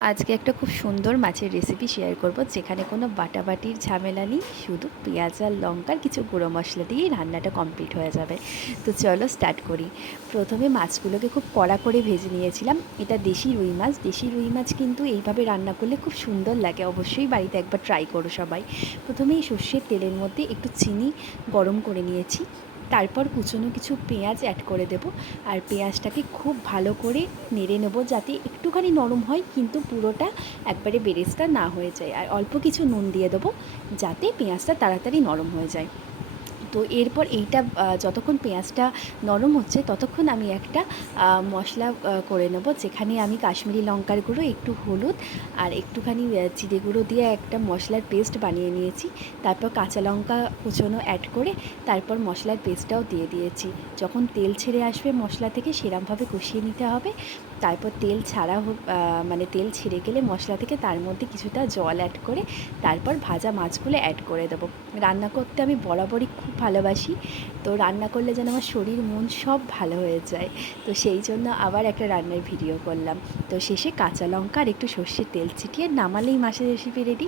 আজকে একটা খুব সুন্দর মাছের রেসিপি শেয়ার করব, যেখানে কোনো বাটাবাটির ঝামেলা নেই। শুধু পেঁয়াজ আর লঙ্কার কিছু গুঁড়ো মশলা দিয়েই রান্নাটা কমপ্লিট হয়ে যাবে। তো চলো স্টার্ট করি। প্রথমে মাছগুলোকে খুব কড়া করে ভেজে নিয়েছিলাম। এটা দেশি রুই মাছ। দেশি রুই মাছ কিন্তু এইভাবে রান্না করলে খুব সুন্দর লাগে। অবশ্যই বাড়িতে একবার ট্রাই করো সবাই। প্রথমেই সর্ষের তেলের মধ্যে একটু চিনি গরম করে নিয়েছি। তারপর কুচনো কিছু পেঁয়াজ অ্যাড করে দেব। আর পেঁয়াজটাকে খুব ভালো করে নেড়ে নেব, যাতে একটুখানি নরম হয়, কিন্তু পুরোটা একবারে বেরেস্তা না হয়ে যায়। আর অল্প কিছু নুন দিয়ে দেবো, যাতে পেঁয়াজটা তাড়াতাড়ি নরম হয়ে যায়। তো এরপর এইটা যতক্ষণ পেঁয়াজটা নরম হচ্ছে, ততক্ষণ আমি একটা মশলা করে নেব, যেখানে আমি কাশ্মীরি লঙ্কার গুঁড়ো, একটু হলুদ আর একটুখানি জিরে গুঁড়ো দিয়ে একটা মশলার পেস্ট বানিয়ে নিয়েছি। তারপর কাঁচা লঙ্কা কুচোনো অ্যাড করে তারপর মশলার পেস্টটাও দিয়ে দিয়েছি। যখন তেল ছেড়ে আসবে মশলা থেকে, সেরমভাবে কষিয়ে নিতে হবে। তারপর তেল ছাড়া মানে তেল ছেড়ে গেলে মশলা থেকে, তার মধ্যে কিছুটা জল অ্যাড করে তারপর ভাজা মাছগুলো অ্যাড করে দেবো। রান্না করতে আমি বরাবরই খুব ভালোবাসি। তো রান্না করলে যেন আমার শরীর মন সব ভালো হয়ে যায়। তো সেই জন্য আবার একটা রান্নার ভিডিও করলাম। তো শেষে কাঁচা লঙ্কা আর একটু সর্ষের তেল ছিটিয়ে নামালেই মাছের রেসিপি রেডি।